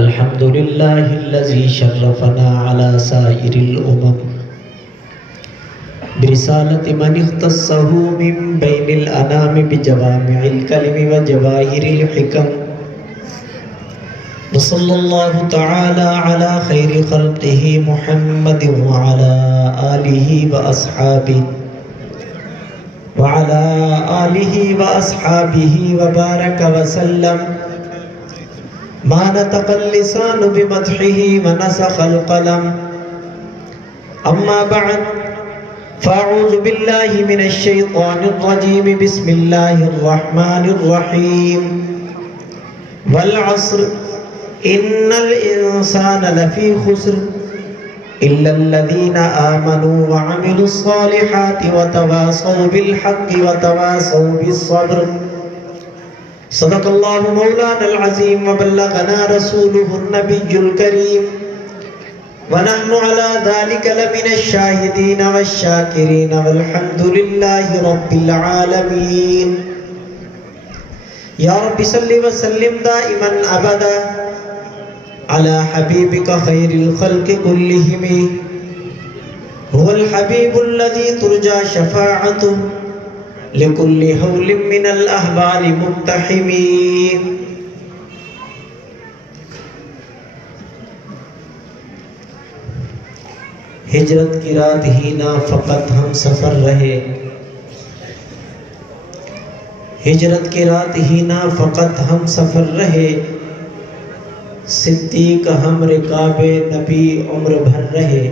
الحمد لله الذي شرفنا على سائر الأمم برسالة من اختصه من بين الأنام بجوامع الكلم وجواهر الحكم وصلى الله تعالى على خير خلقه محمد وعلى آله وأصحابه وبارك وسلم ما نطق اللسان بمدحه ونسخ القلم أما بعد فأعوذ بالله من الشيطان الرجيم بسم الله الرحمن الرحيم والعصر إن الإنسان لفي خسر إلا الذين آمنوا وعملوا الصالحات وتواصوا بالحق وتواصوا بالصبر صدق الله مولانا العظيم وبلغنا رسوله النبي الكريم ونحن على ذلك لمن الشاهدين والشاكرين والحمد لله رب العالمين. يا رب صل وسلم دائما أبدا على حبيبك خير الخلق كلهم هو الحبيب الذي ترجى شفاعته لكل حول من الأحبال مقتحمين. ہجرت کی رات ہی نہ فقط ہم سفر رہے، ہجرت کی رات ہی نہ فقط ہم سفر رہے، صدیق ہم رکاب نبی عمر بھر رہے.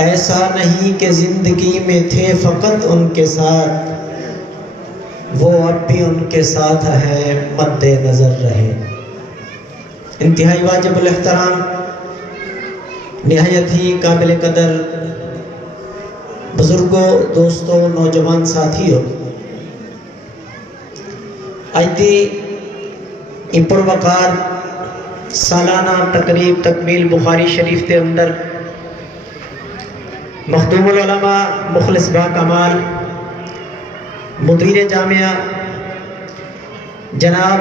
ایسا نہیں کہ زندگی میں تھے فقط ان کے ساتھ، وہ اب بھی ان کے ساتھ ہیں مد نظر رہے. انتہائی واجب الاحترام، نہایت ہی قابل قدر بزرگوں، دوستوں، نوجوان ساتھیوں، اج دی پر وقار سالانہ تقریب تکمیل بخاری شریف کے اندر مخدوم العلماء مخلص با کمال مدیر جامعہ جناب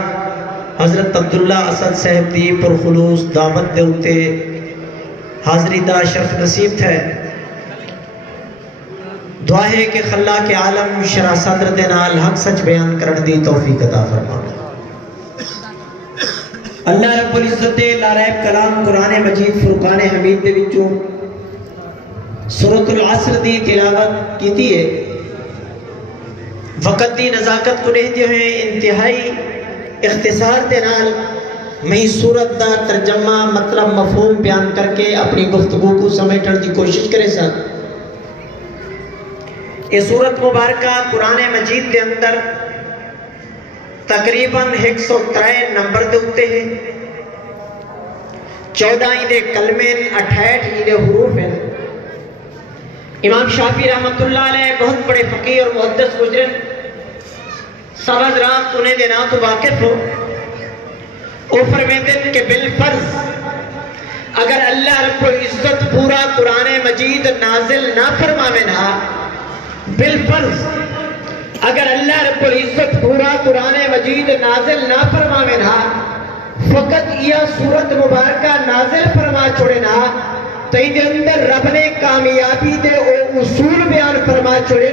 حضرت عبداللہ اسد صاحب دی پرخلوص دعوت دے اتے حاضری دا شرف نصیب ہے. دعا ہے کہ خلاق عالم شرح صدر دے نال حق سچ بیان کرن دی توفیق عطا فرما. اللہ رب العزت لا ریب کلام قرآن مجید فرقان حمید دے وچوں سورۃ العصر دی تلاوت کیتی ہے. وقت دی نزاکت کو رہتے ہوئے انتہائی اختصار دے نال میں سورت دا ترجمہ مطلب مفہوم بیان کر کے اپنی گفتگو کو سمیٹن دی کوشش کرے سن. یہ سورت مبارکہ قرآن مجید دے اندر تقریباً 103 نمبر دے ہوتے ہیں، 14 دے کلمے، 68 دے حروف ہیں. امام شافعی رحمت اللہ علیہ بہت بڑے فقیہ اور محدث گزرن، سب حضرات انہیں دینا تو واقف ہو. وہ فرمیتے ہیں کہ بالفرض اگر اللہ رب العزت پورا قرآن مجید نازل نہ فرماوے نا، بالفرض اگر اللہ رب العزت پورا قرآن مجید نازل نہ فرماوے نا، فقط یہ سورت مبارکہ نازل فرما چھوڑے نا، تو ان اندر رب نے کامیابی دے او اصول بیان فرما چھوڑے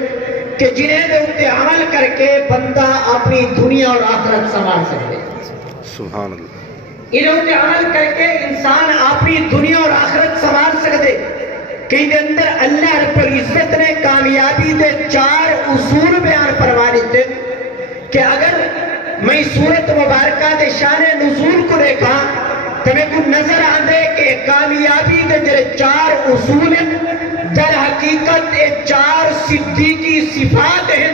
کہ جنہیں دے اتے عمل کر کے بندہ اپنی دنیا اور آخرت سنوار سکتے. سبحان اللہ. انہوں نے عمل کر کے انسان اپنی دنیا اور آخرت سنوار سکتے کہ ان اندر اللہ رب العزت نے کامیابی دے 4 اصول بیان فرما دیتے کہ اگر میں سورت مبارکہ دے شان نزول کو دیکھا تو میں کو نظر آندے کہ کامیابی دے جڑے 4 اصول در حقیقت یہ 4 صدیقی صفات ہیں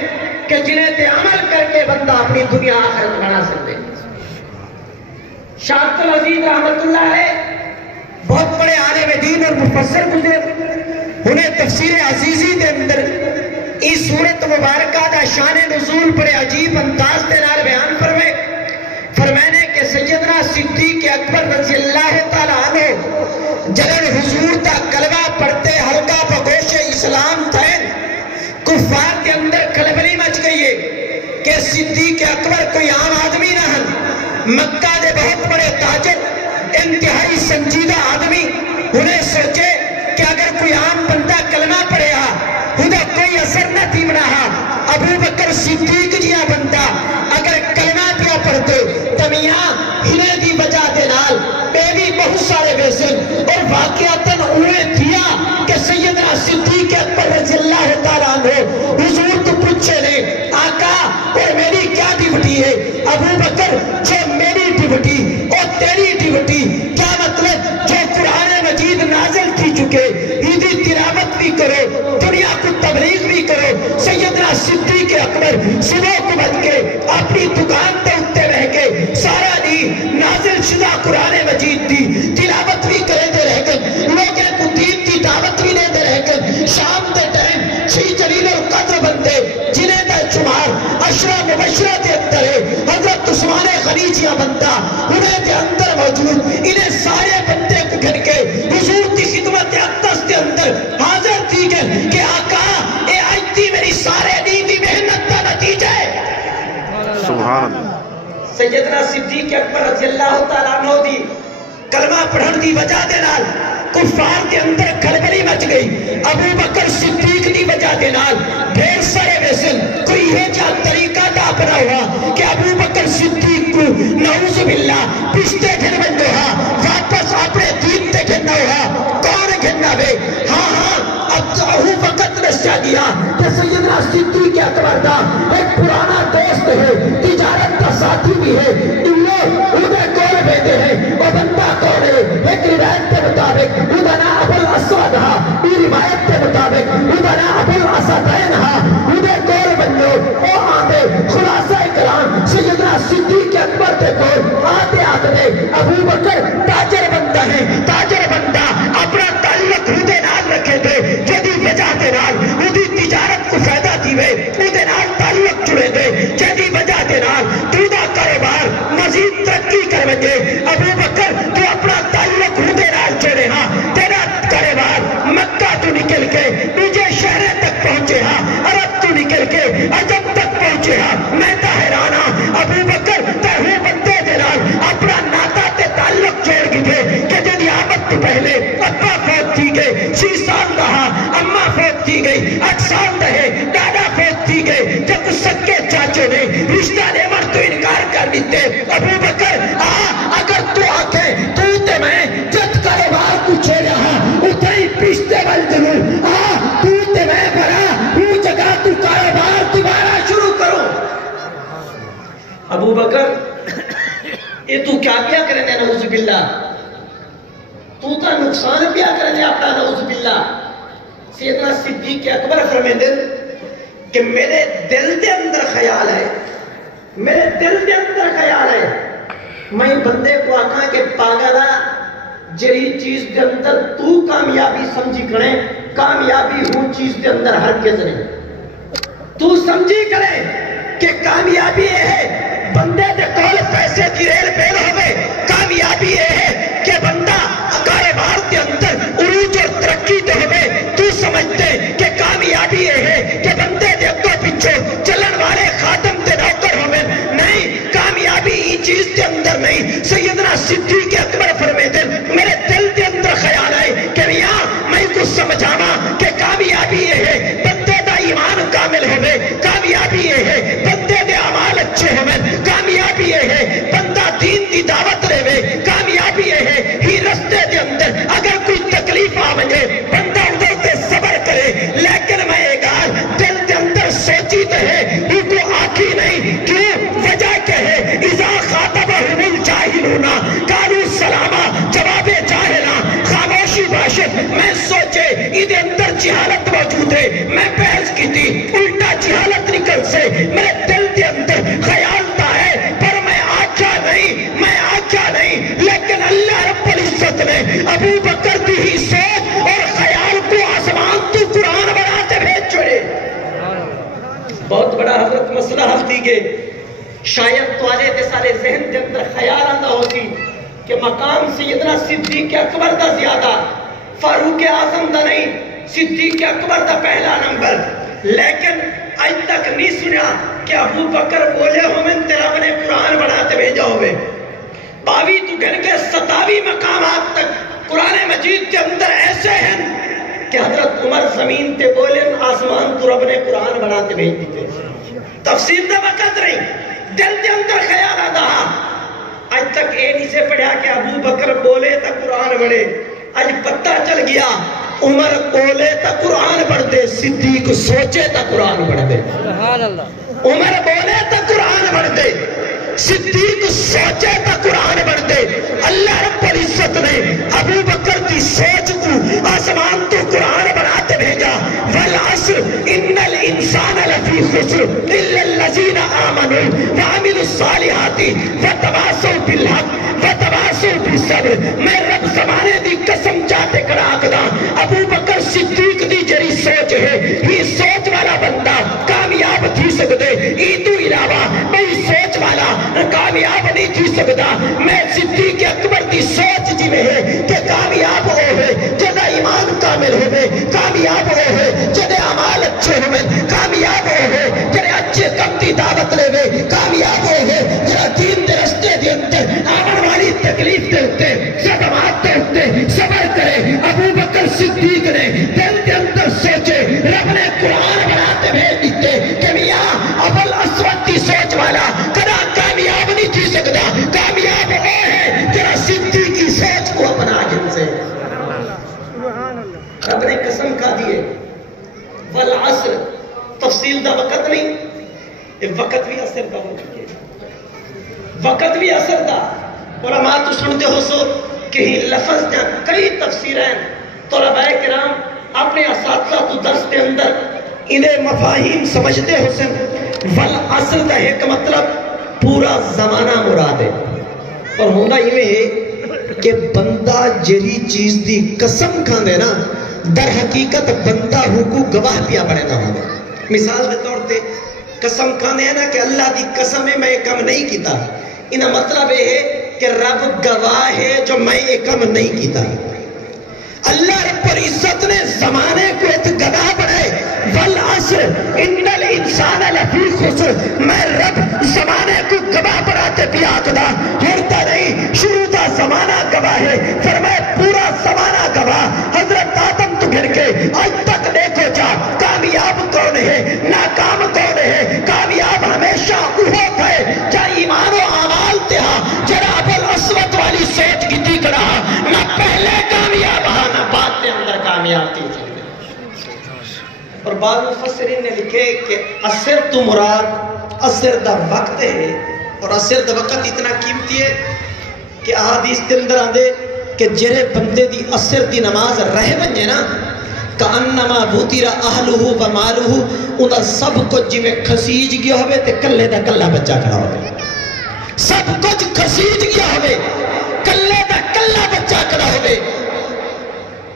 کہ جنہیں تے عمل کر کے بندہ اپنی دنیا آخرت بنا سکتے. شاہ عبد العزیز رحمت اللہ علیہ بہت بڑے عالم دین اور مفسر گزرے. انہیں تفسیر عزیزی دے اندر اس سورت مبارکہ دا شان نزول بڑے عجیب انداز دے نال بیان فرمانے کہ سیدنا صدیق اکبر رضی اللہ تعالیٰ عنہ جلن حضور دا کلمہ پڑھتے ہلکا بگوش اسلام تھے، کفار کے اندر کلبلی مچ گئی ہے کہ صدیق اکبر کوئی عام آدمی نہ ہن. مکہ بکر صدیق جیا بندہ اگر کلمہ پیا پڑھتے تو میاں ہنے دی وجہ دے نال بیوی بہت سارے ویسن اور واقعاتاً انہیں دیا کہ سیدنا صدیق اکبر رضی اللہ تعالیٰ عنہ حضور کو پوچھے لے آقا اور میری کیا ڈیوٹی ہے؟ ابو بکر جو میری ڈیوٹی اور تیری ڈیوٹی کیا مطلب؟ جو قرآن مجید نازل تھی چکے ہیدی تلاوت بھی کرو دنیا کو تبلیغ بھی کرو. سیدنا صدیق اکبر صبح کو بن کے اپنی دکان تے اٹھتے رہ کے سارا دن نازل شدہ قرآن مجید دی تلاوت بھی کرے دے رہ کر لوگوں کو دین کی دعوت بھی دے دے رہ کر شام دے ٹائم چھ جلیل القدر بندے جنہیں دا شمار عشرہ مبشرہ دے اندر ہے حضرت عثمان غنی جیا بندہ انہیں دے اندر موجود انہیں سارے بندے کو گھر کے حضور کی خدمت اقدس دے اندر حاضر تھی گئے کہ آقا اے آئیتی میری سارے دین دی محنت کا نتیجہ ہے. سبحان اللہ. سیدنا صدیق اکبر رضی اللہ تعالیٰ عنہ دی کلمہ پڑھن دی وجہ دے نال کفار کے اندر کھلبلی مچ گئی. ابو بکر صدیق دی وجہ دے نال ڈھیر سارے ویسن کوئی یہ جا طریقہ دا اپنا ہوا کہ ابو بکر صدیق کو نعوذ باللہ پشتے گھن بن ہوا واپس اپنے دین تے گھننا ہوا. کون گھننا بے؟ ہاں ابو وقت نشہ دیا کہ سیدنا صدیق اکبر دا ایک پرانا دوست ہے تجارت کا ساتھی بھی ہے انہیں کون بیٹے ہیں وہ بندہ کون ہے؟ ایک روایت کے مطابق ادنا ابو الاسود ہا یہ روایت کے مطابق ادنا ابو الاسدین ہا انہیں کون بنو وہ آتے خلاصہ کرام سیدنا صدیق اکبر کے کون آتے آتے ابو بکر تاجر بندہ ہے تاجر بندہ اپنا تعلق ہودے نال رکھے تھے جدی وجہ دے نال ادھی تجارت کو فائدہ دیوے ادھے نال تعلق جڑے دے جدی وجہ دے نال تو دا کاروبار مزید ترقی کر وجے. ابو بکر تو اپنا تعلق ہودے نال چھڑے ہاں تیرا کاروبار مکہ تو نکل کے تجھے شہر تک پہنچے ہاں عرب تو نکل کے عجب تک پہنچے ہاں. میں تا حیران ہاں ابو بکر تے ہو بندے دے نال اپنا ناتا تے تعلق جوڑ گئے کہ جدی آمد تو پہلے ابا فوت تھی گئے 6 سال رہا اماں فوت تھی گئی 8 سال رہے دادا فوت تھی گئے جب سکے چاچے نے رشتہ دے مر تو انکار کر دیتے. ابو بکر اگر تو آکے تو تے میں جد کاروبار کو چھے رہا اتنی پشتے بل ضرور تو تے میں بھرا وہ جگہ تو کاروبار دوبارہ شروع کرو. ابو بکر یہ تو کیا کرنے نعوذ باللہ تو تا نقصان پیا کرنے اپنا نعوذ باللہ. سیدنا صدیق اکبر فرمیندے کہ میرے دل دے اندر خیال ہے میرے دل دے اندر خیال ہے میں بندے کو آکھاں کہ پاگلا جری چیز دے اندر تو کامیابی سمجھی کرے کامیابی ہو چیز دے اندر ہرگز نہیں. تو سمجھی کرے کہ کامیابی یہ ہے بندے دے کول پیسے کی ریل پیل ہوئے. کامیابی یہ ہے کہ بندہ کاروبار کے اندر عروج اور ترقی دے ہوئے. تو سمجھتے کہ کامیابی یہ ہے کہ بندے دے اگوں پیچھے چلن والے خادم تے نوکر ہوئے. نہیں, کامیابی یہ چیز کے اندر نہیں. سیدنا صدیق اکبر فرمیتے میرے دل کے اندر خیال ہے کہ میاں میں کو سمجھانا کہ کامیابی یہ ہے بندے دا ایمان کامل ہوئے. کامیابی یہ ہے بندے دے اعمال اچھے ہوئے. کامیابی یہ ہے بندہ دین دی دعوت رہے. کامیابی یہ ہے ہی رستے دے اندر اگر کوئی تکلیف آ وجے بندہ ادھر تے صبر کرے. لیکن میں یہ گال دل دے اندر سوچی تے ہے ان کو آنکھی نہیں. کیوں؟ وجہ کہ ہے اذا خاطبہم الجاہلون قالوا سلاما جواب جاہلا خاموشی باشد. میں سوچے ادھے اندر جہالت موجود ہے میں بحث کی تھی الٹا جہالت نکل سے میرے دل دے اندر خیال تا ہے پر میں آکھا نہیں لیکن اللہ رب العزت نے ابو بکر کی ہی سوچ اور خیال کو آسمان تو قرآن بناتے بھیج چھوڑے. بہت بڑا حضرت مسئلہ حل دی گئے. شاید تو آلے دے سارے ذہن کے اندر خیال آندہ ہوتی کہ مقام سیدنا صدیق اکبر دا زیادہ فاروق اعظم دا نہیں صدیق اکبر دا پہلا نمبر. لیکن آج تک نہیں سنیا کہ ابو بکر بولے ہومن تیرا بنے قرآن بناتے بھیجا ہوئے. 22 تو گھن کے 27 مقامات تک قرآن مجید کے اندر ایسے ہیں کہ حضرت عمر زمین تے بولیں آسمان تو رب نے قرآن بناتے بھیج دیتے. تفسیر دا وقت نہیں دل دے اندر خیال آتا اج تک اے نہیں سے پڑھیا کہ ابو بکر بولے تا قرآن بڑھے اج پتہ چل گیا عمر بولے تا قرآن پڑھ دے صدیق سوچے تا قرآن پڑھ دے سبحان اللہ عمر بولے تا قرآن پڑھ دے صدیق سوچے تا قرآن پڑھ دے اللہ رب العزت نے ابو بکر کی سوچ کو آسمان تو قرآن بناتے بھیجا والعصر ان الانسان لفی خسر الا الذین آمنوا وعملوا الصالحات وتواصوا بالحق وتواصوا بالصبر میں رب زمانے دی قسم چاہتے کر آکدا ابو بکر صدیق دی جڑی سوچ ہے یہ سوچ والا بندہ کامیاب تھی سکدے ای تو علاوہ بھئی سوچ والا کامیاب نہیں تھی سکدا میں صدیق اکبر دی سوچ جی میں ہے کہ کامیاب ہوئے جدہ ایمان کامل ہوئے کامیاب ہوئے جدہ عمال اچھے ہوئے کامیاب ہوئے جدہ اچھے کم دی دعوت لے ہوئے کامیاب ہوئے جدہ دین دے رستے دے اندر آمن والی تکلیف دے ہوتے صدمات دے ہوتے صبر کرے ابو بکر صدیق نے دل دے اندر سوچے رب نے قرآن بناتے بھیج دیتے کہ میاں ابل اسود دی سوچ والا کدا کامیاب نہیں تھی سکتا کامیاب وہ ہے جرا صدیق کی سوچ کو اپنا جن سے رب نے قسم کھا دیے والعصر تفصیل دا وقت نہیں یہ وقت بھی اثر دا ہو چکے وقت بھی اثر دا علماء تو سنتے ہو سو کہ لفظ جا کئی تفسیریں طلباء کرام اپنے اساتذہ تو درس کے اندر انہیں مفاہیم سمجھتے ہو سن والعصر دا ایک مطلب پورا زمانہ مراد ہے اور ہوندہ یہ ہے کہ بندہ جری چیز دی قسم کھان دے نا در حقیقت بندہ کو گواہ پیا بڑے نہ ہوگا مثال دے طور تے قسم کھان دے نا کہ اللہ دی قسم میں یہ کم نہیں کیتا انہا مطلب یہ ہے کہ رب گواہ ہے جو میں یہ کم نہیں کیتا اللہ رب العزت نے زمانے کو ایک گواہ بنائے والعصر ان الانسان لفی خسر میں رب زمانے کو گواہ بناتے بھی آقدا ہرتا نہیں شروع دا زمانہ گواہ ہے فرمائے پورا زمانہ گواہ حضرت آدم تو گھر کے آج تک دیکھو جا کامیاب کون ہے ناکام کون ہے کامیاب ہمیشہ اہت ہے جا ایمان و آمال تہا جرا ابل اسود والی سوچ کی دیکھ رہا نہ پہلے کامیاب ہاں نہ بات کے اندر کامیاب تھی اور بعض مفسرین نے لکھے کہ اثر تو مراد اثر دا وقت ہے اور اثر دا وقت اتنا قیمتی ہے کہ احادیث کے اندر آندے کہ جرے بندے دی اثر دی نماز رہ بنجے نا کانما بوتیر اہلہ و مالہ انہا سب کچھ جی میں کھسیج گیا ہوئے تے کلے دا کلہ بچہ کھڑا ہوئے سب کچھ کھسیج گیا ہوئے کلے دا کلہ بچہ کھڑا ہوئے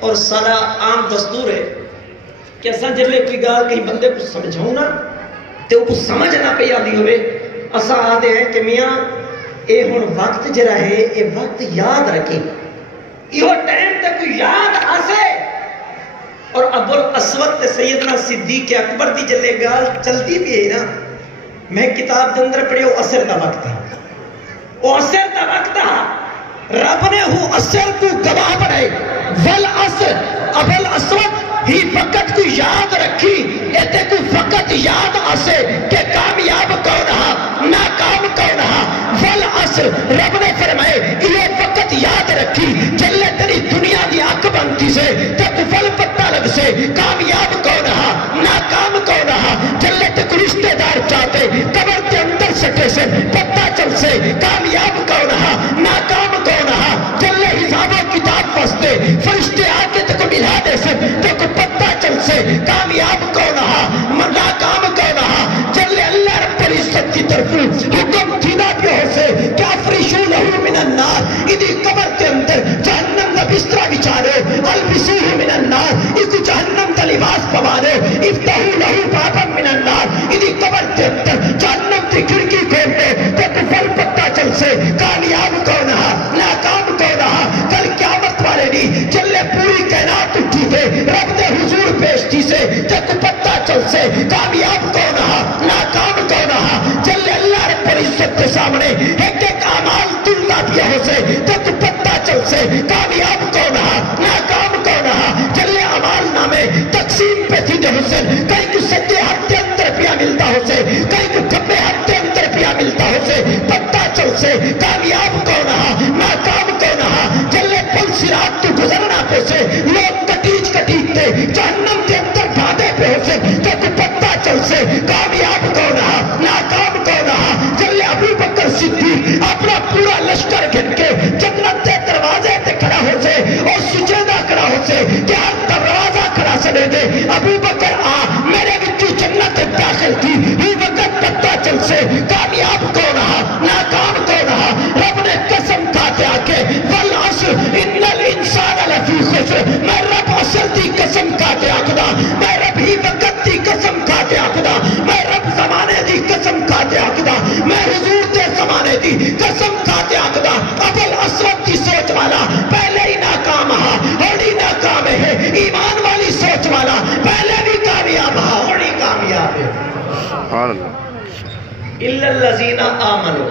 اور سارا عام دستور ہے کہ اساں جلے کوئی گال کہیں بندے کو سمجھاؤں نا تے وہ کو سمجھ نہ پہ آدھی ہوئے اساں آدھے ہیں کہ میاں اے ہون وقت جرا ہے اے وقت یاد رکھیں یہ ٹائم تے کوئی یاد آسے اور ابو الاسود تے سیدنا صدیق اکبر دی جلے گال چلتی بھی ہے نا میں کتاب دے اندر پڑھے وہ اثر دا وقت ہے وہ اثر دا وقت ہے رب نے وہ اثر کو گواہ بنائے والعصر ابو الاسود ہی فقط کو یاد رکھی ایتے کو فقط یاد آسے کہ کامیاب کون رہا ناکام کون رہا والعصر رب نے فرمائے یہ فقط یاد رکھی چلے تیری دنیا دی آنکھ بنتی سے تک فل پتہ لگ سے کامیاب کون رہا ناکام کون رہا چلے تک رشتہ دار چاہتے قبر کے اندر سٹے سے پتہ چل سے کامیاب کون رہا ناکام کون رہا چلے حساب و کتاب پستے فرشتے آکے تک ملا دے سے تک پتہ چل سے کامیاب کون رہا ناکام کون رہا چلے اللہ رب العزت کی طرف حکم تھینا بھی ہو سے کیا فرشو لہو من النار ادھی قبر کے اندر جہنم دا بسترہ بچارے البسوہ من النار ادھی جہنم دا لباس پوانے افتحو لہو بابا من النار ادھی قبر کے اندر جہنم دی کھڑکی کھولنے تک فل پتہ چل سے کامیاب کون رہا ناکام کون رہا کل قیامت والے نہیں چلے پوری کائنات اٹھی تھے رب دے حضور پیش تھی سے تک پتہ چل سے کامیاب کون رہا ناکام کون رہا چلے اللہ رب العزت کے سامنے ایک ایک اعمال تلنا دیا ہو سے تک پتہ چل سے کامیاب کون رہا ناکام کون رہا چلے اعمال نامے تقسیم پہ تھی دے حسن کئی کو سچے ہفتے اندر پیا ملتا ہو سے کئی کو پتہ چل سے کامیاب کون رہا ناکام کون رہا جلے پل صراط تو گزرنا پہ سے لوگ کٹیج تے جہنم کے اندر بھاگے پہ ہو سے تو کو پتہ چل سے کامیاب کون رہا ناکام کون رہا جلے ابو بکر صدیق اپنا پورا لشکر گھن کے جنت کے دروازے تے کھڑا ہو سے اور سجدہ کھڑا ہو سے کہ دروازہ کھڑا سنے دے ابو بکر آ میرے بچو جنت داخل تھی ہی وقت پتہ چل سے کامیاب کون رہا ناکام کون رہا رب نے قسم کھاتے آکے والعصر ان الانسان لفی خسر میں رب عصر دی قسم کھاتے آکدا میں رب ہی وقت دی قسم کھاتے آکدا میں رب زمانے دی قسم کھاتے آکدا میں حضور دے زمانے دی قسم کھاتے آکدا ابل اسود کی سوچ والا پہلے ہی ناکام ہا اور ہی ناکام ہے ایمان والی سوچ والا پہلے بھی کامیاب ہا اور ہی کامیاب ہے سبحان اللہ الا الذین آمنوا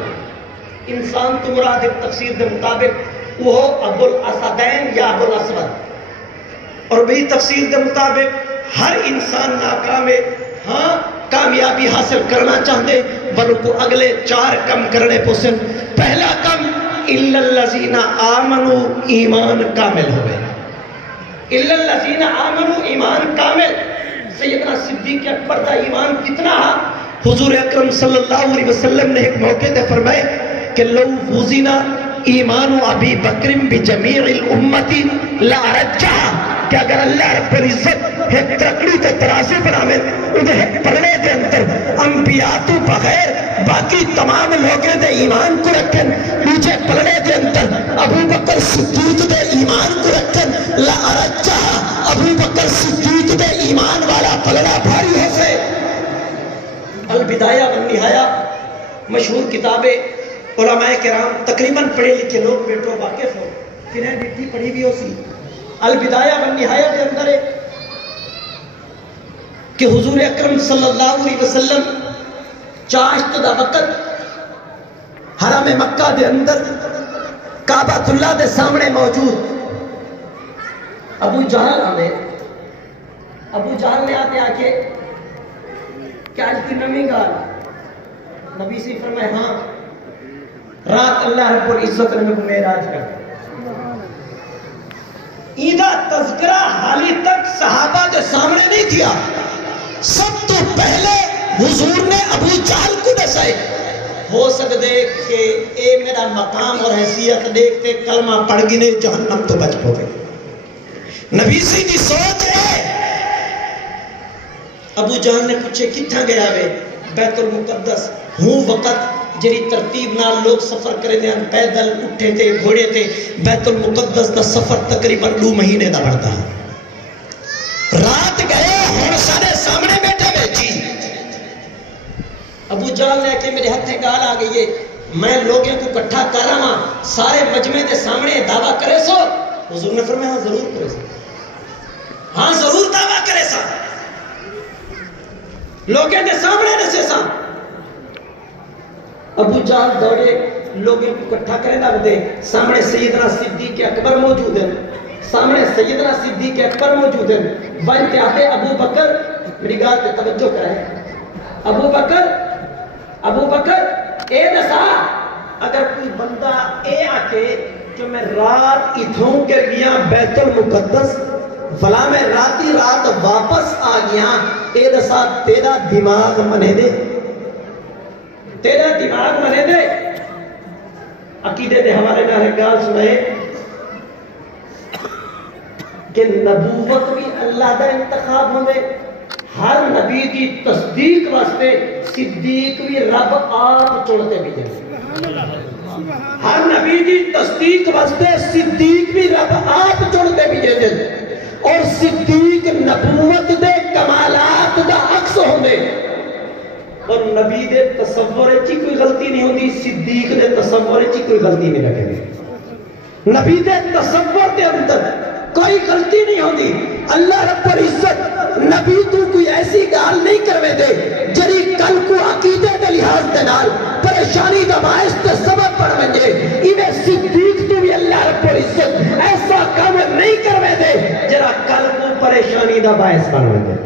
انسان تو مراد تفسیر کے مطابق وہ ابو الاسدین یا ابو الاسود اور بھی تفسیر کے مطابق ہر انسان ناکام ہے ہاں کامیابی حاصل کرنا چاہتے بلکہ اگلے 4 کم کرنے پسن پہلا کم الا الذین آمنوا ایمان کامل ہوئے الا الذین آمنوا ایمان کامل سیدنا صدیق اکبر کا ایمان کتنا حضور اکرم صلی اللہ علیہ وسلم نے ایک موقع تے فرمائے کہ لو وزنا ایمان ابی بکر بجمیع الامتی لا رجع کہ اگر اللہ رب العزت ایک ترکڑی تے ترازو بناوے انہیں ایک پلڑے دے اندر انبیاء تو بغیر باقی تمام لوگیں دے ایمان کو رکھیں نیچے پلڑے دے اندر ابو بکر صدیق دے ایمان کو رکھیں لا رجع ابو بکر صدیق دے ایمان والا پلڑا بھاری ہو سے البدایہ والنہایہ مشہور کتابیں علماء کرام تقریباً پڑھے لکھے لوگ بیٹھو واقف ہو کنہیں بیٹھی پڑھی بھی ہو سی البدایہ والنہایہ کے اندر ہے کہ حضور اکرم صلی اللہ علیہ وسلم چاشت دا وقت حرم مکہ دے اندر کعبۃ اللہ دے سامنے موجود ابو جہل آنے ابو جہل نے آتے آکے کہ آج کی نمی گال نبی سے فرمائے ہاں رات اللہ رب العزت نے مجھے معراج کر ایدہ تذکرہ حالی تک صحابہ کے سامنے نہیں کیا سب تو پہلے حضور نے ابو جہل کو دسائے ہو سکتے کہ اے میرا مقام اور حیثیت دیکھتے کلمہ پڑھ گنے جہنم تو بچ پوے نبی سی کی سوچ ہے ابو جہل نے پوچھے کتھا گیا وے بیت المقدس ہوں وقت جری ترتیب نال لوگ سفر کرے دیں پیدل اٹھے تھے گھوڑے تھے بیت المقدس دا سفر تقریباً 2 مہینے دا بڑھتا رات گئے ہون سارے سامنے بیٹھے بیٹھی ابو جہل نے کہ میرے ہتھے گال آ گئی ہے میں لوگوں کو کٹھا کر رہا ہوں سارے مجمع دے سامنے دعویٰ کرے سو حضور نے فرمایا ہاں ضرور کرے سو ہاں ضرور دعویٰ کرے سو لوگوں دے سامنے نسے سا ابو جہل دوڑے لوگوں کو کٹھا کرے لگ دے سامنے سیدنا صدیق اکبر موجود ہیں سامنے سیدنا صدیق اکبر موجود ہیں بنتے آتے ابو بکر میری گال پہ توجہ کریں ابو بکر اے دسا اگر کوئی بندہ اے آکے جو میں رات اتھوں کے گیا بیت المقدس فلا میں راتی رات واپس آ گیا اے دسا تیرا دماغ منے دے تیرا دماغ منے دے عقیدے دے حوالے نہ گال سنائے کہ نبوت بھی اللہ دا انتخاب ہوندے ہر نبی دی تصدیق واسطے صدیق بھی رب آپ چڑھتے بھی جائے ہر نبی دی تصدیق واسطے صدیق بھی رب آپ چڑھتے بھی جائے اور صدیق نبوت دے کمالات دا عکس ہوندے اور نبی دے تصور چی کوئی غلطی نہیں ہوندی صدیق دے تصور چی کوئی غلطی نہیں لگے گی نبی دے تصور دے اندر کوئی غلطی نہیں ہوندی اللہ رب العزت نبی تو کوئی ایسی گال نہیں کروے دے جری کل کو عقیدے دے لحاظ دے نال پریشانی دا باعث تے سبب بن ونجے ایویں صدیق تو بھی اللہ رب العزت ایسا کام نہیں کروے دے جرا کل کو پریشانی دا باعث بن ونجے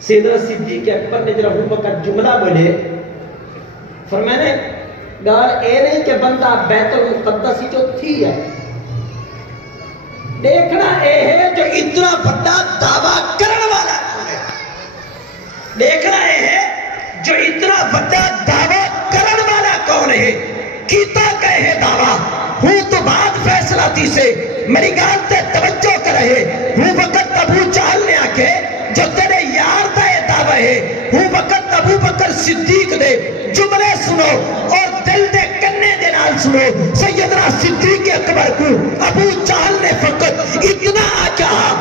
سیدنا صدیق اکبر نے جرا ابو بکر جملہ بولے فرمایا گال اے نہیں کہ بندہ بیت المقدس ہی جو تھی ہے، دیکھنا اے ہے جو اتنا بڑا دعویٰ کرنے والا کون ہے، دیکھنا اے ہے جو اتنا بڑا دعویٰ کرنے والا کون ہے، کیتا کہے دعویٰ ہوں تو بعد فیصلہ تھی سے میری گال تے توجہ کرے ہوں وقت ابو جہل نے آکے جو تیرے یار دا یہ دعویٰ ہے ہوں وقت ابو بکر صدیق دے جملے سنو اور دل دے کنے دے نال سنو، سیدنا صدیق اکبر کو ابو جہل نے فقط اتنا کہا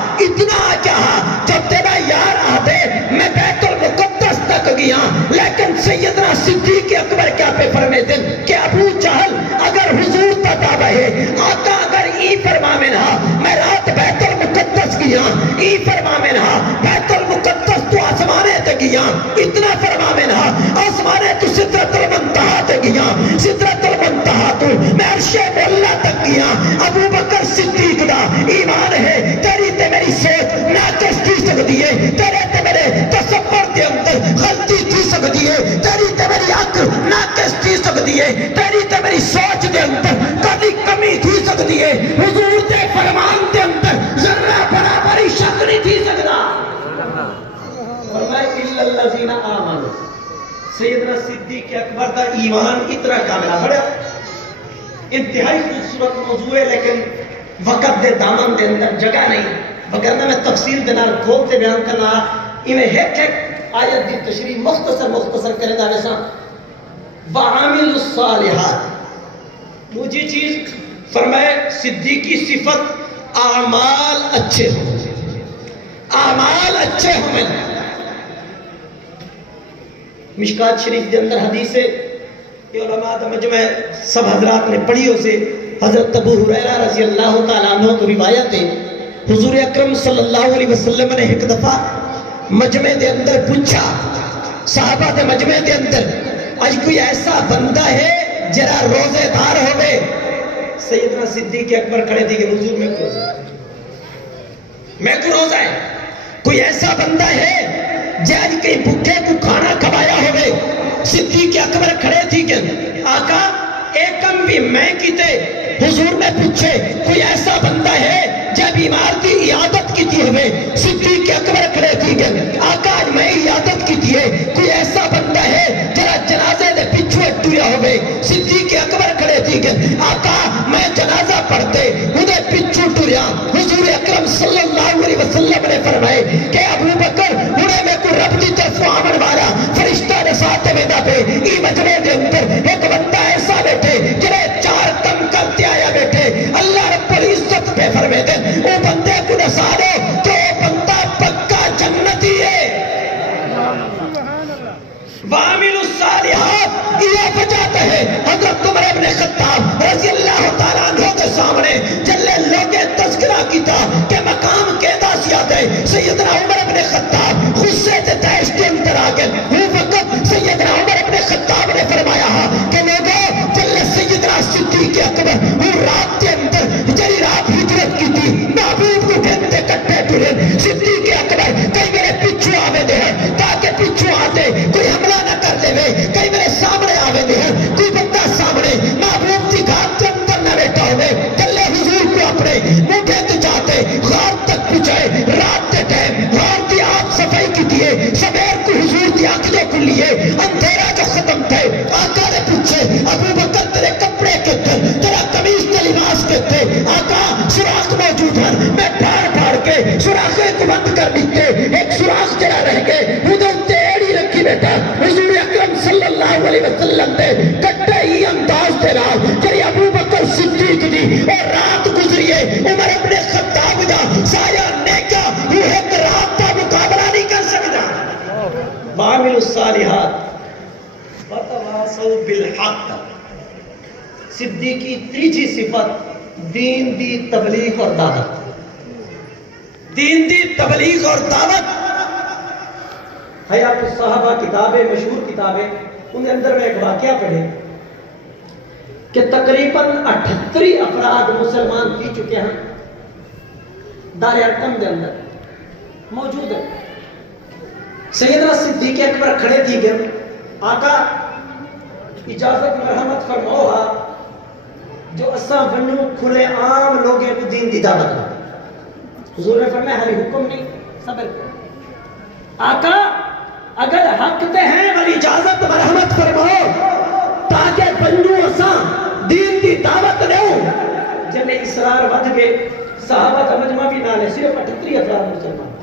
جب تیرا یار آدھے میں بیت المقدس تک گیا، لیکن سیدنا صدیق اکبر کیا پہ فرمے دن کہ ابو جہل اگر حضور تا دعویٰ ہے آقا اگر ای فرمامن ہا میں رات بیت المقدس گیا، ای فرمامن ہا بیت المقدس تو آسمانے تے گیا، اتنا فرمامن ہا آسمانے تو سدرت المنتہا تے گیا، سدرت المنتہا تو میں عرش مولا تک گیا، ابو بکر صدیق دا ایمان ہے تیری تے میری سوچ ناقص تھی سکتی ہے، تیرے تے میرے تصور دے اندر غلطی تھی سکتی ہے، تیری تے میری عقل ناقص تھی سکتی ہے، تیری تے میری سوچ دے اندر کبھی کمی تھی سکتی ہے، حضور دے فرمان دے اندر ذرہ برابری شک نہیں تھی سکتا۔ فرمائے اِلَّا الَّذِينَ آمَنُوا، سیدنا صدیق اکبر دا ایمان اتنا کاملہ بڑھا، انتہائی خوبصورت موضوع ہے لیکن وقت دے دامن دے اندر جگہ نہیں، وگرنہ میں تفصیل دے نال کھول سے بیان کرنا انہیں ایک آیت دی تشریح مختصر کرے دا ویسا وَعَامِلُ الصَّالِحَاتِ، مجھے چیز فرمائے صدیقی صفت اعمال اچھے ہوں، اعمال اچھے ہوں میں مشکات شریف دے اندر حدیث ہے یہ علماء دا مجمع سب حضرات نے پڑھی ہو سے حضرت ابو ہریرہ رضی اللہ تعالیٰ عنہ کو روایت ہے حضور اکرم صلی اللہ علیہ وسلم نے ایک دفعہ مجمع دے اندر پوچھا، صحابہ دے مجمع دے اندر آج کوئی ایسا بندہ ہے جرا روزے دار ہوئے، سیدنا صدیق اکبر کھڑے تھی کہ حضور میں کو روزہ ہے، کوئی ایسا بندہ ہے جاج کئی بھوکے کو کھانا کھوایا ہوئے، صدیق اکبر کھڑے تھی کہ آقا ایکم بھی میں کیتے، حضور نے پوچھے کوئی ایسا بندہ ہے جب بیمار کی عیادت کی تھی ہوئے، صدیق اکبر کھڑے تھی کہ آقا آج میں عیادت کی تھی ہے، کوئی ایسا بندہ ہے جرا جنازے دے پچھوے ٹوریا ہوئے، صدیق اکبر کھڑے تھی کہ آقا میں جنازہ پڑھتے انہیں پچھو ٹوریا، حضور اکرم صلی اللہ علیہ وسلم نے فرمائے کہ ابو بکر انہیں میں کو رب دی طرف آمن والا فرشتہ نے ساتھ میں دا پہ ای مجمع دے اندر ایک بندہ ایسا بیٹھے جنہیں 4 کم کرتے آیا بیٹھے، اللہ رب العزت پہ فرمے دے او بندے کو نسارو کہ او بندہ پکا جنتی ہے۔ وَعَمِلُوا الصَّالِحَاتِ یہ بجاتا ہے حضرت عمر ابن خطاب رضی اللہ تعالیٰ عنہ کے سامنے جلے لوگے تذکرہ کیتا کہ مقام کیدا سیاد ہے، سیدنا عمر ابن خطاب غصے سے تیش کے اندر آگئے، وہ وقت سیدنا عمر ابن خطاب نے فرمایا کہ لوگوں جلے سیدنا صدیق اکبر وہ رات کے اندر جری رات ہجرت کی تھی محبوب کو گھنتے کٹے ٹورے، صدیق اکبر کئی میرے پچھو آوے دے ہیں تاکہ پچھو آتے کوئی حملہ نہ کر دے وے، کئی میرے سامنے آوے دے ہیں کوئی بندہ سامنے محبوب کی گھات کے اندر نہ بیٹھا ہوئے، کلے حضور کو اپنے مٹھے تو جاتے غار تک پچھائے، رات کے ٹائم غار کی آپ صفائی کی دیئے، سبیر کو حضور کی آنکھوں کو لیے، اندھیرا جو ختم تھے، آقا نے پوچھے ابو بکر تیرے کپڑے کے تھے، تیرا قمیص کے لباس کے تھے، آقا سراخ موجود ہے، میں پھاڑ کے سراخیں کو بند کر دیتے، ایک سراخ جرا رہ گئے، ادھر تیڑی رکھی بیٹا، حضور اکرم صلی اللہ علیہ وسلم نے کٹے ہی انداز دے رہا کہ ابو بکر صدیق دی اور رات گزریے عمر ابن خطاب دا سایہ نیکا وہ ایک رات کا مقابلہ نہیں کر سکتا۔ وَعَمِلُوا الصَّالِحَاتِ وَتَوَاصَوْا بِالْحَقِّ، صدیقی تیجی صفت دین دی تبلیغ اور دعوت، دین دی تبلیغ اور دعوت۔ حیات الصحابہ کتابیں مشہور کتابیں ان اندر میں ایک واقعہ پڑھے کہ تقریباً 78 افراد مسلمان کی چکے ہیں دار ارقم کے اندر موجود ہے۔ سیدنا صدیق اکبر کھڑے تھی کہ آقا اجازت مرحمت فرماؤ ہا جو اساں ونو کھلے عام لوگیں کو دین دی دعوت ہو. حضور نے فرمایا ہری حکم نہیں صبر کرو. آقا اگر حق تے ہیں ولی اجازت مرحمت فرماؤ تاکہ ونو اساں دین دی دعوت دیو. جن اسرار ود گئے صحابہ کا مجمع بھی نہ لے صرف 38 افراد مسلمان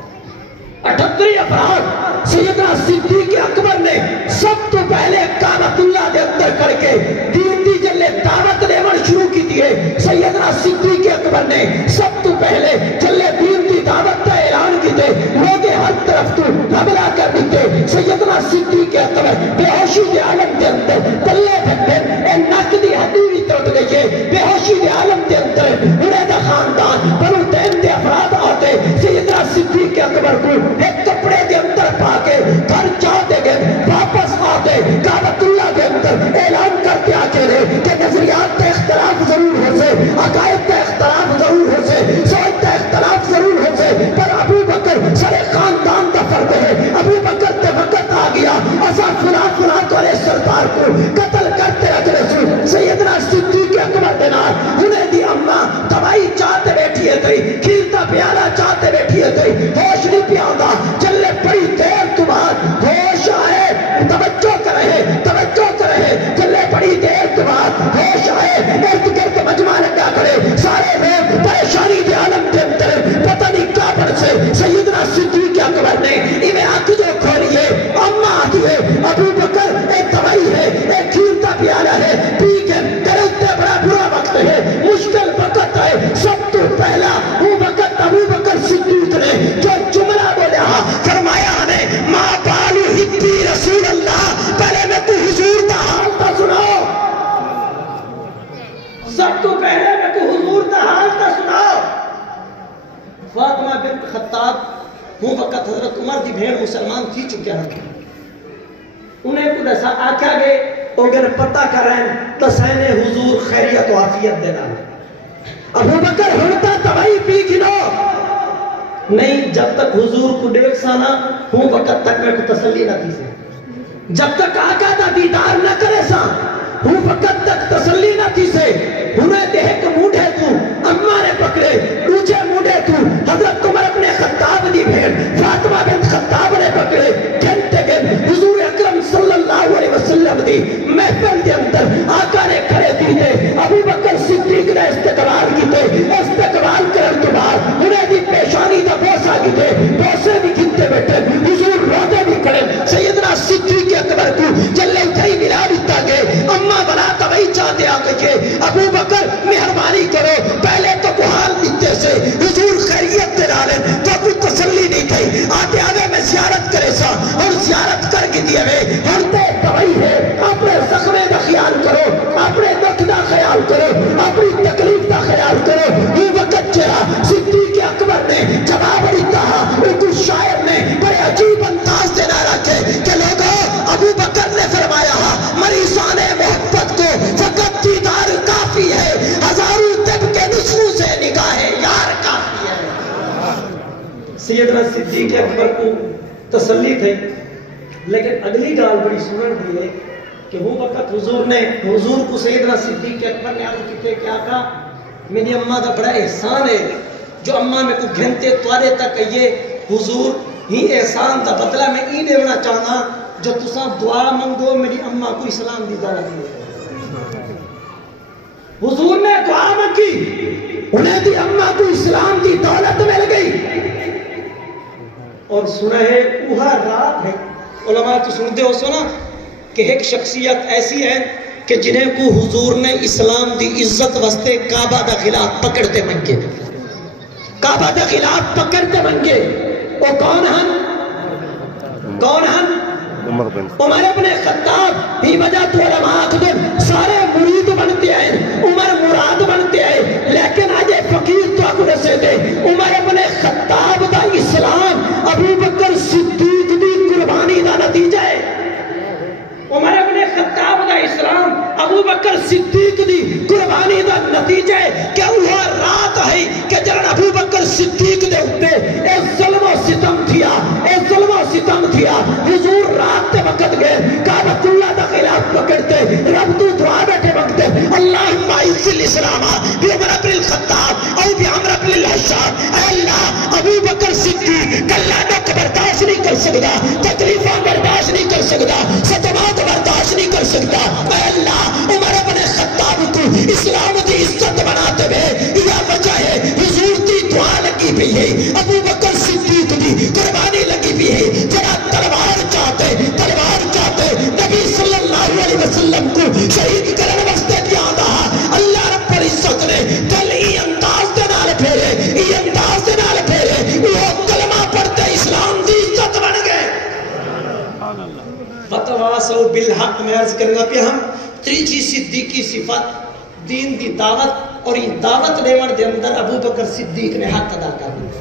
38 افراد. سیدنا صدیق اکبر نے سب تو پہلے کعبۃ اللہ دے اندر کر کے دین دی جلے دعوت دیون شروع کی تھی. سیدنا صدیق اکبر نے سب تو پہلے جلے دین دی دعوت کا اعلان کیتے لوگ ہر طرف تو حملہ کر دیتے. سیدنا صدیق اکبر بے ہوشی دے عالم دے اندر تلے پھٹے اے نک دی ہڈی بھی ٹوٹ گئی ہے. بے ہوشی دے عالم دے اندر انہیں دا خاندان بنو تیم دے افراد آتے سیدنا صدیق اکبر کو ایک کپڑے دے اندر پا کے گھر چاہتے گئے واپس آتے کعبۃ اللہ کے اندر اعلان کرتے آتے رہے کہ نظریات کا اختلاف ضرور ہو سے عقائد کا اختلاف ضرور ہو سے سوچ کا اختلاف ضرور ہو سے پر ابو بکر سر خاندان کا فرد ہے. ابو بکر تے وقت آ گیا اسا فلاں فلاں والے سردار کو قتل کرتے رکھ رسول. سیدنا صدیق اکبر دے نال انہیں دی اماں دوائی چاہتے بیٹھی ہے تھی کھیر دا پیالہ چاہتے بیٹھی ہے تھی ہوش نہیں پیا ہوتا. چلے بڑی دیر تو بعد ہوش آئے توجہ کرے چلے بڑی دیر تو بعد ہوش آئے ارد گرد مجمع لگا کرے سارے لوگ پریشانی کے عالم کے اندر پتہ نہیں کیا پر سے سیدنا صدیق اکبر نے انہیں آنکھ جو کھولی ہے اماں آتی ہے ابو بکر ایک دوائی ہے ایک کھیر کا پیالہ ہے پی کے تیرے اتنے بڑا برا وقت ہے مشکل وقت ہے. سب تو پہلا وہ وقت ابو بکر صدیق نے جو جملہ بولیا فرمایا ہمیں ما بالو حبی رسول اللہ پہلے میں کو حضور دا حال تا سناؤ. سب تو پہلے میں کو حضور دا حال تا سناؤ. فاطمہ بنت خطاب وہ وقت حضرت عمر دی بہن مسلمان تھی چکیا رکھے انہیں کو دسا آکھا گئے اگر پتہ کریں تسینے حضور خیریت و عافیت دینا. ابو بکر ہنتا دوائی پی گنو نہیں جب تک حضور کو دیکھ سانا ہوں وقت تک میں کو تسلی نہ تھی سے جب تک آقا دا دیدار نہ کرے سا ہوں وقت تک تسلی نہ تھی سے انہیں دیکھ موڑے تو اماں نے پکڑے دوجے موڑے تو حضرت عمر اپنے خطاب دی بہن فاطمہ بنت خطاب نے پکڑے گھنٹے گھن حضور اکرم صلی اللہ علیہ وسلم دی محفل کے اندر آقا نے کھڑے دیتے ابو بکر صدیق نے استقبال کیتے استقبال کرن تو بعد انہیں دی پیشانی دا بوسا کیتے بوسے بھی کیتے بیٹھے حضور روتے بھی کھڑے. سیدنا صدیق اکبر کو جلے اٹھائی ملا دیتا گئے اماں بنا تبھی چاہتے آگے کہ ابو بکر مہربانی کرو پہلے تو کو حال دیتے سے حضور خیریت دے ڈالیں تو کوئی تسلی نہیں تھی آتے آگے میں زیارت کرے سا اور زیارت کر کے دیے ہوئے ہر تے دوائی ہے اپنے زخمے کا خیال کرو اپنے دکھ کا خیال کرو اپنی تکلیف کا خیال کرو. یہ وقت چلا صدیق اکبر نے جواب دیتا ایک شاعر نے بڑے عجیب انداز دینا رکھے کہ لوگوں ابو بکر نے فرمایا مریضان محبت کو فقط دیدار کافی ہے ہزاروں طب کے نسخوں سے نگاہ یار کافی ہے. سیدنا صدیق اکبر کو تسلی تھی لیکن اگلی گال بڑی سنن دی ہے کہ وہ وقت حضور کو سیدنا صدیق اکبر نے عرض کیتے کیا کہا میری اماں دا بڑا احسان ہے جو اماں میں کو گھنٹے توارے تک یہ حضور ہی احسان دا بدلہ میں ای دینا چاہنا جو تساں دعا منگو میری اماں کو اسلام دی دعوت دی. حضور نے دعا مانگی انہیں دی اماں کو اسلام دی دولت مل گئی اور سنا ہے اوہا رات ہے علماء تو سنتے ہو سنا کہ ایک شخصیت ایسی ہے کہ جنہیں کو حضور نے اسلام دی عزت واسطے کعبہ دا خلاف پکڑتے منگے کعبہ دا خلاف پکڑتے منگے وہ کون ہن عمر ابن خطاب ہی وجہ تو علماء اکبر سارے مرید بنتے ہیں عمر مراد بنتے ہیں لیکن آج فقیر تو اکبر سے دے عمر ابن خطاب دا اسلام ابو بکر صدیق دی قربانی دا نتیجہ ہے. عمر ابن خطاب دا اسلام ابو بکر صدیق دی قربانی دا نتیجہ ہے کہ وہ رات ہے کہ جنہاں ابو بکر صدیق دے ہوتے اے ظلم و ستم تھیا حضور رات تے وقت گئے کعبۃ اللہ دا خلاف پکڑتے رب تو دعا بیٹھے منگتے اللہم اعز الاسلام بعمر بن الخطاب او بعمر بن الحشام. اے اللہ ابو بکر صدیق کلا دکھ برداشت نہیں کر سکتا, تکلیفاں برداشت نہیں کر سکتا, صدمات برداشت نہیں کر سکتا. اے اللہ عمر بن خطاب کو اسلام کی عزت بناتے ہوئے یہ وجہ ہے حضور کی دعا لگی بھی ہے, ابو بکر صدیق کی قربانی لگی بھی ہے. جرا تلوار چاہتے نبی صلی اللہ علیہ وسلم کو شہید کرنے واسطے کیا رہا اللہ رب العزت نے دل ای انداز دے نال پھیرے وہ کلمہ پڑھتے اسلام دی عزت بن گئے. فتواصوا بالحق میں عرض کرنا پہ ہم تریجی صدیقی صفت دین دی دعوت اور یہ دعوت لیون دے اندر ابو بکر صدیق نے حق ادا کر دیتے.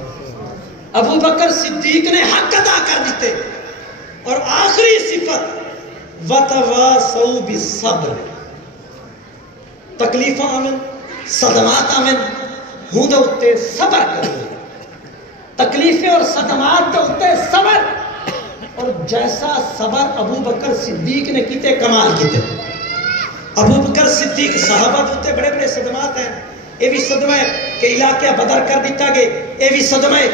ابو بکر صدیق نے حق ادا کر دیتے. اور آخری صفت وتواصوا بالصبر, تکلیفاں آمن صدمات آمن ہوں دے اتے صبر کرو, تکلیفیں اور صدمات دے اتے صبر. اور جیسا صبر ابو بکر صدیق نے کیتے کمال کیتے. ابو بکر صدیق صحابہ ہوتے بڑے بڑے صدمات ہیں, یہ بھی صدمہ ہے کہ علاقہ بدر کر دیتا گئے, یہ بھی صدمہ ہے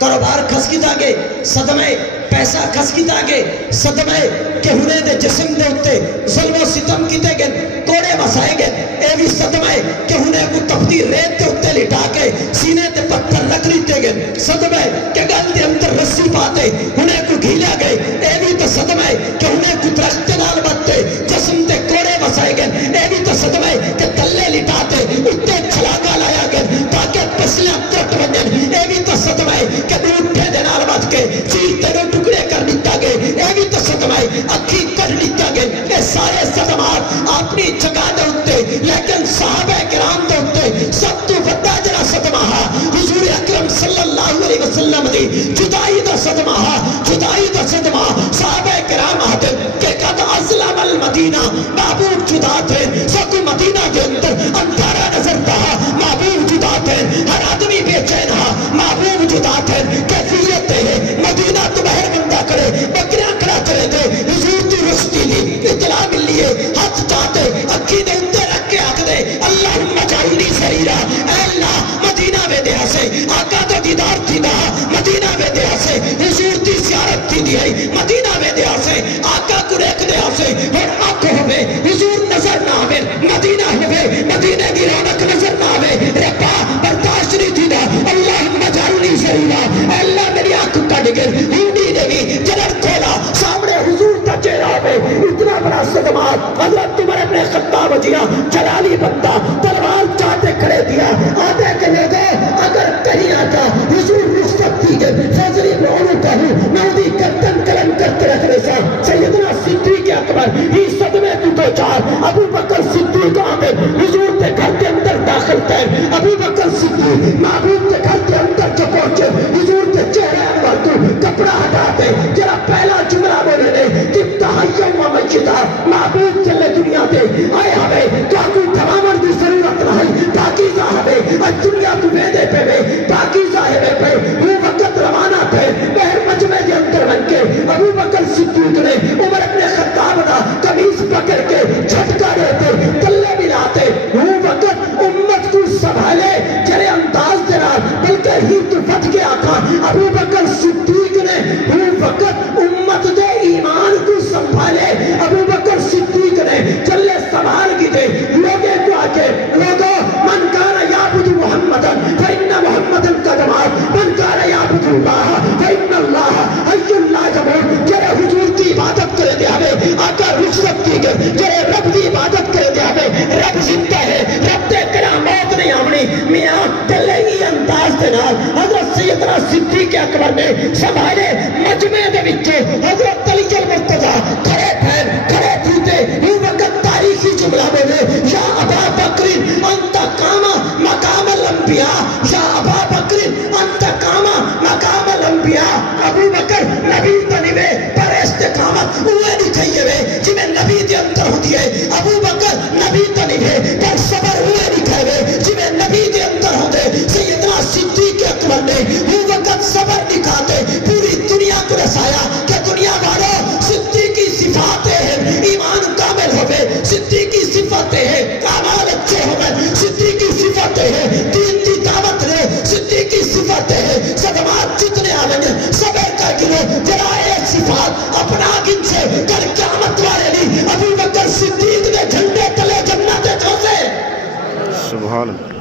کاروبار کھس کیتا گئے, صدمہ ہے پیسہ کھس کیتا گئے, صدمہ ہے کہ ہنے دے جسم دے ہوتے ظلم و ستم کیتے گئے, کوڑے وسائے گئے, یہ بھی صدمہ ہے کہ ہنے کو تپتی ریت دے ہوتے لٹا کے سینے تے پتھر رکھ لیتے گئے, صدمہ ہے کہ گل دے اندر رسی پاتے ہنے کو گھیلا گئے, یہ بھی تو صدمہ ہے کہ ہنے کو درخت نال بتے جسم تے کوڑے وسائے گئے, یہ بھی تو صدمہ ہے کہ تلے لٹاتے اتے چھلاگا لایا گئے تاکہ پسلیاں ٹوٹ ونجن, یہ بھی تو صدمہ ہے کہ ڈوٹھے دے نال بچ کے چیتے نو ٹکڑے کر دیتا گئے, یہ بھی تو صدمہ ہے اکھی کر دیتا گئے. یہ سارے صدمات اپنی جگہ دے ہوتے, لیکن صحابہ کرام دے ہوتے سب تو بڑا جڑا صدمہ ہے حضور اکرم صلی اللہ علیہ وسلم دی جدائی دا صدمہ ہے. جدائی دا صدمہ صحابہ کرام آتے کہ قد ازلم المدینہ, محبوب جدا تھے سکو مدینہ کے اندر اندھارا نظر تھا, محبوب جدا تھے ہر آدمی بے چین ہا, محبوب جدا تھے کیفیت ہے مدینہ تو بہر بندہ کرے بکریاں کھڑا چلے دے حضور کی رستی لی اطلاع ملی ہے ہاتھ چاہتے اکھی دے اندر رکھ کے آکھ دے اللہم جعلنی سریرہ, اے اللہ مدینہ میں دیا سے آقا تو دیدار تھی دا, مدینہ میں دیا سے حضور کی زیارت تھی دی ہے, مدینہ میں دیا سے آقا کو ریک دیا سے اور آنکھ ہوئے حضور نظر نہ آوے, مدینہ ہوئے مدینہ کی رونق نظر نہ آوے, ربا برداشت نہیں تھی دا اللہم جعلنی سریرہ, اے اللہ میری آنکھ کٹ گئے ہونی نہیں جنر کھولا سامنے حضور کا چہرہ ہوئے, اتنا بڑا صدمات. حضرت عمر بن خطاب جیا جلالی بندہ تلوار چاہتے کھڑے دیا آدھے کے لے گئے اگر کہیں آتا حضور رخصت کی گئے فضلی بعونو کہوں نودی گردن کلم کرتے رکھ رسا. سیدنا صدیق اکبر ہی صدمے کی تو چار ابو بکر صدیق آمد حضور کے گھر کے اندر داخل تھے, ابو بکر صدیق محبوب کے گھر کے اندر جو پہنچے حضور کے چہرے انور کو کپڑا ہٹاتے جرا پہلا جملہ بولے نے کہ تحیم و مجدہ محبوب چلے دنیا دے آئے ہمیں تو کوئی تمامر دی ضرورت نہیں پاکیزہ ہمیں آج دنیا کو بیدے پہ بے پاکیزہ ہے پہ وہ وقت روانہ تھے بہر مجمع کے اندر بن کے ابو بکر صدیق نے عمر اپنے خطاب دا قمیض پکڑ کے جھٹکا دیتے تلے ملاتے, وہ وقت امت کو سنبھالے جرے انداز دینا بلکہ ہی تو فتح کے آقا ابو بکر صدیق نے وہ وقت امت دے ایمان کو سنبھالے, ابو بکر صدیق نے چلے سنبھال کی دے لوگے کو آکے لوگوں من کانا یعبد محمدن فإن محمدن قدمات من کانا یعبد اللہ فإن اللہ حی اللہ جمعون. جرے حضور کی عبادت کرے دے ہمیں آقا رخصت کی گئے, جرے رب کی عبادت کرے دے ہمیں رب زندہ ہے, رب دے کرا موت نہیں آمنی میاں تلے ہی انداز دے نال حضرت سیدنا صدیق اکبر نے سنبھالے مجمع دے وچے حضرت علی المرتضیٰ کھڑے پھیر کھڑے تھیتے وہ وقت تاریخی جملہ بولے یا ابا بکر انت قاما مقام الانبیاء, یا ابا بکر انت قاما مقام الانبیاء. ابو بکر نبی تنوے پر استقامت اوے دکھائیے ہوئے جی میں نبی دے اندر ہوتی ہے, ابو بکر نبی تنوے پر صبر اوے دکھائے ہوئے جی میں نبی دے اندر ہوتے. سیدنا صدیق اکبر نے وہ وقت صبر دکھاتے پوری دنیا کو رسا سبحان اللہ.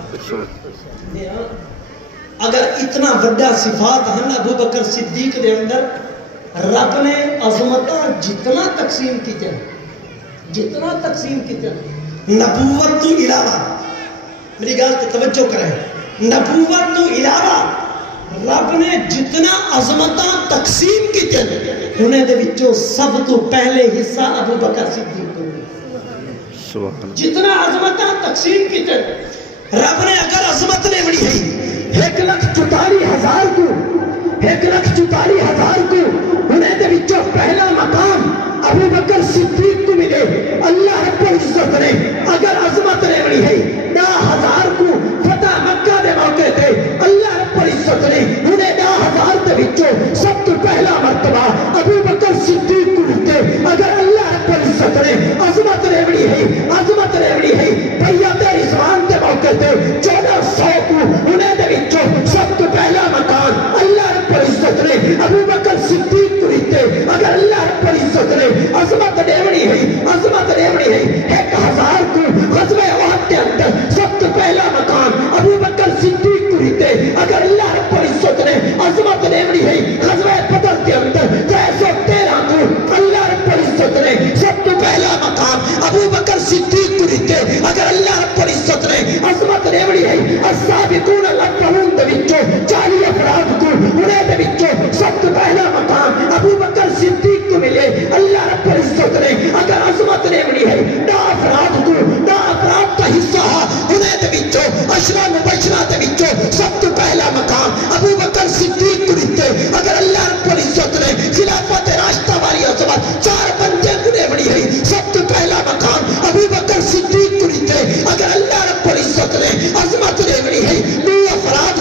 اگر اتنا بڑا صفات ہیں ابو بکر صدیق دے اندر، رب نے عظمتاں جتنا تقسیم کیتے نبوت تو علاوہ، میری گل تے توجہ کریں، نبوت تو علاوہ رب نے جتنا عظمتاں تقسیم کیتے انہیں دے وچوں سب تو پہلے حصہ ابو بکر صدیق کو سبحان اللہ. جتنا عظمتاں تقسیم کیتے رب نے اگر عظمت نے بڑی ہے 1,44,000 کو 1,44,000 کو انہیں دے وچوں پہلا مقام ابو بکر صدیق کو ملے. اللہ رب العزت نے اگر عظمت نے بڑی ہے 10,000 کو فتح مکہ دے موقع تے اللہ رب العزت نے انہیں 10,000 دے وچوں سب تو پہلا مرتبہ ابو بکر صدیق کو ملتے. اگر اللہ رب العزت نے عظمت نے بڑی ہے بیعت رضوان دے موقع تے 1,400 کو انہیں دے وچوں سب تو پہلا مکان اللہ رب العزت نے ابو بکر صدیق کو ملتے. اگر اللہ رب العزت نے عظمت نے بڑی ہے 1,000 کو غزوہ احد کے اندر سب تو پہلا مکان ابو بکر صدیق کو ملتے. اگر اللہ رب العزت نے عظمت نے بڑی ہے غزوہ بدر کے اندر 313 کو اللہ رب العزت نے سب تو پہلا مقام ابو بکر صدیق کو ملتے. اگر اللہ رب العزت نے عظمت نے بڑی ہے السابقون الاولون دے وچوں 40 افراد کو انہیں دے وچوں سب تو پہلا مقام ابو بکر صدیق کو ملے. اللہ رب العزت نے اگر عظمت نے بڑی ہے 10 افراد کا حصہ انہیں دے وچوں 10 مبشرہ دے وچوں سب تو پہلا مقام ابو بکر صدیق کو ملتے. اگر اللہ رب العزت نے خلافت راشدہ والی عظمت 4 بندے کو نے بڑی ہے سب تو پہلا مقام ابو بکر صدیق کو ملتے. اگر اللہ رب العزت نے عظمت نے بڑی ہے 9 افراد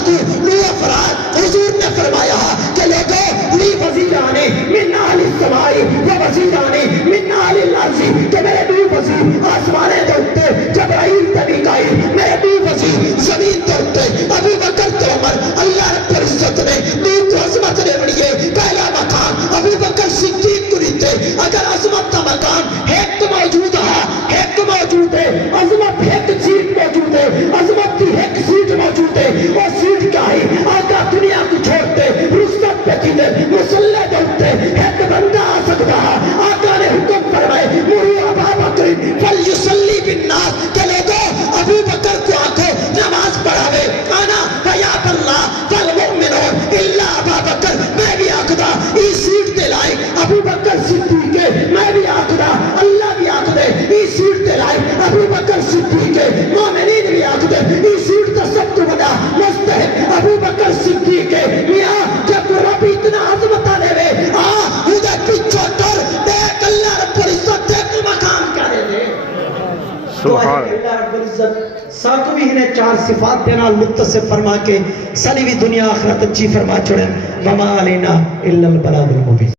حضور نے فرمایا کہ لوگوں لی وزیرانے من آل السماء و وزیرانے من آل الارض، کہ میرے 2 وزیر آسمانے دے اتے جبرائیل تے میکائیل، میرے 2 وزیر زمین دے اتے ابو بکر تے عمر. اللہ رب العزت نے 2 عظمت نے بڑی ہے پہلا مقام ابو بکر صدیق کو دیتے. اگر عظمت کا مقام ایک موجود ہے عظمت ایک سیٹ موجود ہے، عظمت کی ایک سیٹ موجود ہے. وہ سیٹ کیا ہے؟ آقا دنیا کو چھوڑتے رسط پہ چیزے مسلح دوتے ایک بندہ آ سکتا ہے. آقا نے حکم فرمائے مرو ابا بکر فلیسلی بالناس، کہ لوگوں ابو بکر کو آنکھو نماز پڑھاوے. انا فیاب اللہ فالمؤمنون الا ابا بکر، میں بھی آخدا اس سیٹ دے لائے ابو بکر صدیق ہے، میں بھی آخدا اللہ بھی آخدے اس سیٹ دے لائے ابو بکر صدیق ہے، مومنین بھی آخدے اس سیٹ کا سب تو بڑا مستحق ابو بکر صدیق ہے. میاں جب رب اتنا عظمت دے وے ادھر پیچھے ٹر دیکھ اللہ رب العزت دیکھ مقام کیا دے دے. سبحان اللہ رب العزت ساتھ بھی انہیں 4 صفات دے نال متصف فرما کے ساری بھی دنیا آخرت اچھی فرما چھوڑیں. وما علینا الا البلاغ المبین.